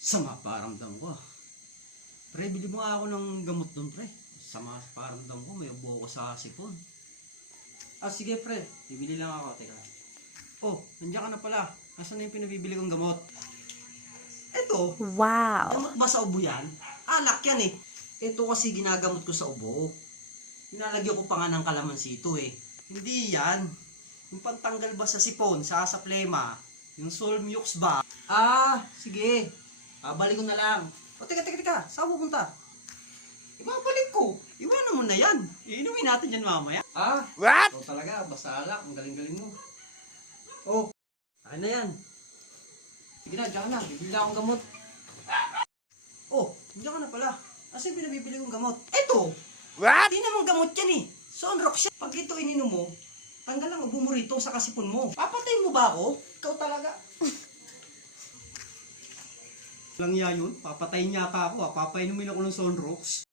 Sama paramdam ko. Pre, bili mo nga ako ng gamot dun, pre. Sama paramdam ko, may ubo ko sa sipon. Ah, sige, pre. Bibili lang ako. Teka. Oh, nandiyan ka na pala. Nasaan na yung pinabibili kong gamot? Eto. Wow. Gamot ba sa ubo yan? Alak yan eh. Ito kasi ginagamot ko sa ubo. Nilalagyan ko pa nga ng kalamansi ito eh. Hindi yan. Yung pantanggal ba sa sipon, sa plema, yung Solmux ba? Ah, sige. Balik ko na lang. O, teka. Saan pupunta? Ibabalik ko. Iwanan mo na yan. Iinumin natin yan mamaya. Ah, What? ito talaga. Basta alak. Ang galing-galing mo. Oh, akin na yan. Sige na, diyan ka na. Bibili na akong gamot. Oh, diyan ka na pala. Kasi pinabibili kong gamot. Eto! What? Hindi naman gamot yan eh. Sunrock siya. Pag ito ininom mo, tanggal ang ubo mo rito sa kasipon mo. Papatayin mo ba ako? Ikaw talaga. Lang niya yun. Papatayin niya ako. Papainumin ako ng Sunrocks.